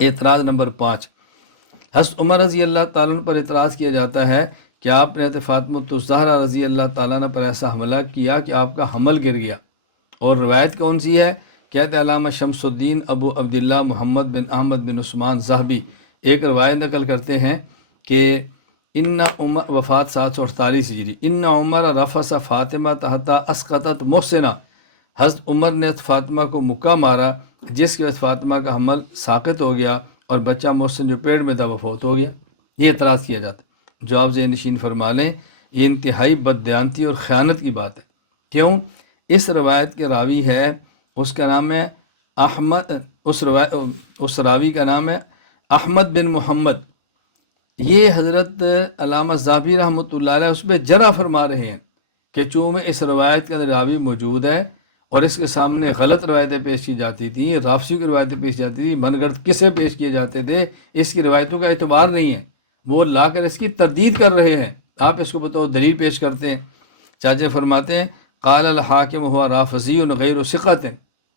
اعتراض نمبر 5، حضرت عمر رضی اللہ تعالیٰ عنہ پر اعتراض کیا جاتا ہے کہ آپ نے حضرت فاطمۃ الزہرا رضی اللہ تعالیٰ عنہ پر ایسا حملہ کیا کہ آپ کا حمل گر گیا، اور روایت کون سی ہے؟ کہتے علامہ شمس الدین ابو عبداللہ محمد بن احمد بن عثمان ذہبی ایک روایت نقل کرتے ہیں کہ ان عمر، وفات 748 ہجری، ان عمر رفس فاطمہ تحتا اسقطت محسنہ، حضرت عمر نے فاطمہ کو مکہ مارا جس کی وجہ سے فاطمہ کا حمل ساقط ہو گیا اور بچہ محسن جو پیڑ میں تھا وہ فوت ہو گیا۔ یہ اعتراض کیا جاتا ہے۔ جواب ذہن نشین فرما لیں، یہ انتہائی بددیانتی اور خیانت کی بات ہے۔ کیوں؟ اس روایت کے راوی ہے، اس کا نام ہے احمد، اس راوی کا نام ہے احمد بن محمد۔ یہ حضرت علامہ ذہبی رحمۃ اللہ علیہ اس پہ جرح فرما رہے ہیں کہ چونکہ اس روایت کے اندر راوی موجود ہے اور اس کے سامنے غلط روایتیں پیش کی جاتی تھیں، رافضی کی روایتیں پیش جاتی تھیں، من گھڑت قصے پیش کیے جاتے تھے، اس کی روایتوں کا اعتبار نہیں ہے، وہ لا کر اس کی تردید کر رہے ہیں، آپ اس کو بطور دلیل پیش کرتے ہیں۔ چاچے فرماتے ہیں قال الحاکم ہوا رافضی غیر ثقۃ،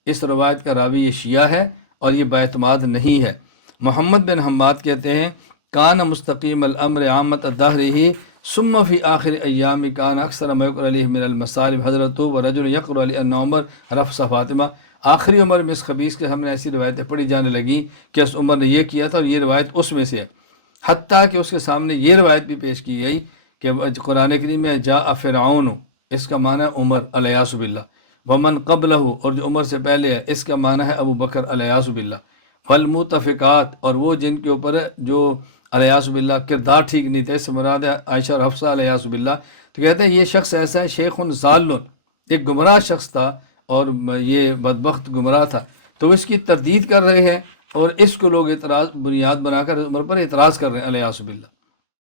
اس روایت کا راوی یہ شیعہ ہے اور یہ باعتماد نہیں ہے۔ محمد بن حماد کہتے ہیں کان مستقیم الامر عامت دہرہ ثم فی آخر ایام کان اکثر ما یقر علیہ من المصالب حضرت و رجل یقر علی ان عمر رفس فاطمہ، آخری عمر میں اس خبیث کے ہم نے ایسی روایتیں پڑھی جانے لگیں کہ اس عمر نے یہ کیا تھا اور یہ روایت اس میں سے ہے، حتیٰ کہ اس کے سامنے یہ روایت بھی پیش کی گئی کہ قرآن کریم میں جاء فرعون، اس کا معنی ہے عمر الیاذ باللہ، ومن قبلہ، اور جو عمر سے پہلے ہے اس کا معنی ہے ابو بکر الیاذ باللہ، والمتفقات، اور وہ جن کے اوپر جو الیاذ باللہ کردار ٹھیک نہیں تھے، اس سے مراد ہے عائشہ اور حفصہ الیاذ باللہ۔ تو کہتے ہیں یہ شخص ایسا ہے شیخ ضال، ایک گمراہ شخص تھا اور یہ بدبخت گمراہ تھا، تو اس کی تردید کر رہے ہیں اور اس کو لوگ اعتراض بنیاد بنا کر عمر پر اعتراض کر رہے ہیں الیاذ باللہ۔